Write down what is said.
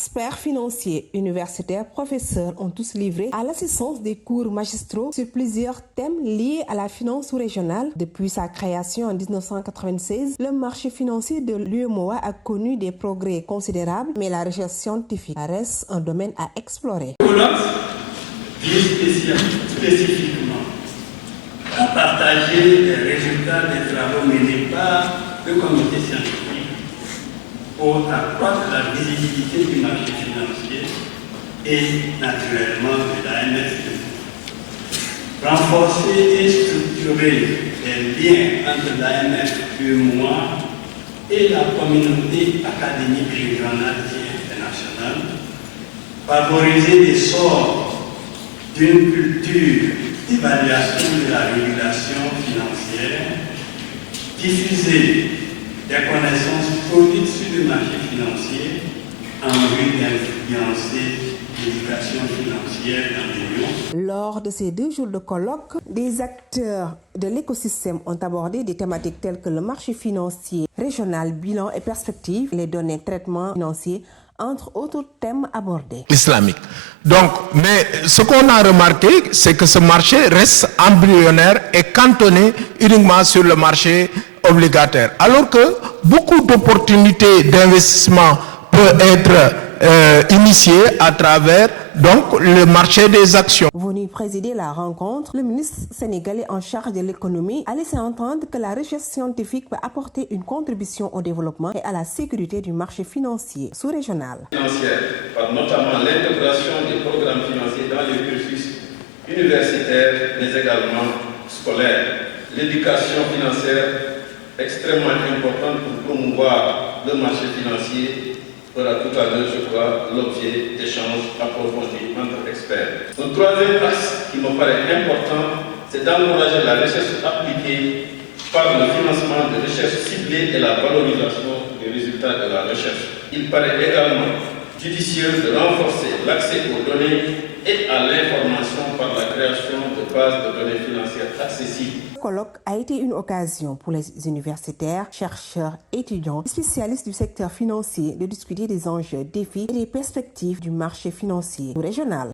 Experts financiers, universitaires, professeurs ont tous livré à l'assistance des cours magistraux sur plusieurs thèmes liés à la finance sous-régionale. Depuis sa création en 1996, le marché financier de l'UEMOA a connu des progrès considérables, mais la recherche scientifique reste un domaine à explorer. Le colloque vise spécifiquement à partager les résultats des travaux menés par le comité scientifique pour accroître la visibilité du marché financier et naturellement de l'AMF. Renforcer et structurer les liens entre l'AMF, l'UEMOA et la communauté académique régionale et internationale. Favoriser l'essor d'une culture d'évaluation de la régulation financière. Diffuser des connaissances produites sur le marché financier en vue d'influencer l'éducation financière dans l'Union. Lors de ces 2 jours de colloque, des acteurs de l'écosystème ont abordé des thématiques telles que le marché financier régional, bilan et perspectives, les données de traitement financier, entre autres thèmes abordés. Islamique. Donc, mais ce qu'on a remarqué, c'est que ce marché reste embryonnaire et cantonné uniquement sur le marché obligataire. Alors que beaucoup d'opportunités d'investissement peuvent être initiées à travers donc le marché des actions. Venu présider la rencontre, le ministre sénégalais en charge de l'économie a laissé entendre que la recherche scientifique peut apporter une contribution au développement et à la sécurité du marché financier sous-régional. Par notamment l'intégration des programmes financiers dans les cursus universitaires, mais également scolaires. L'éducation financière, extrêmement importante pour promouvoir le marché financier, fera tout à l'heure, je crois, l'objet d'échanges approfondis entre experts. Un troisième axe qui me paraît important, c'est d'encourager la recherche appliquée par le financement de recherche ciblée et la valorisation des résultats de la recherche. Il paraît également judicieux de renforcer l'accès aux données et à l'information par la création de bases de données financières accessibles. Le colloque a été une occasion pour les universitaires, chercheurs, étudiants, spécialistes du secteur financier de discuter des enjeux, défis et des perspectives du marché financier régional.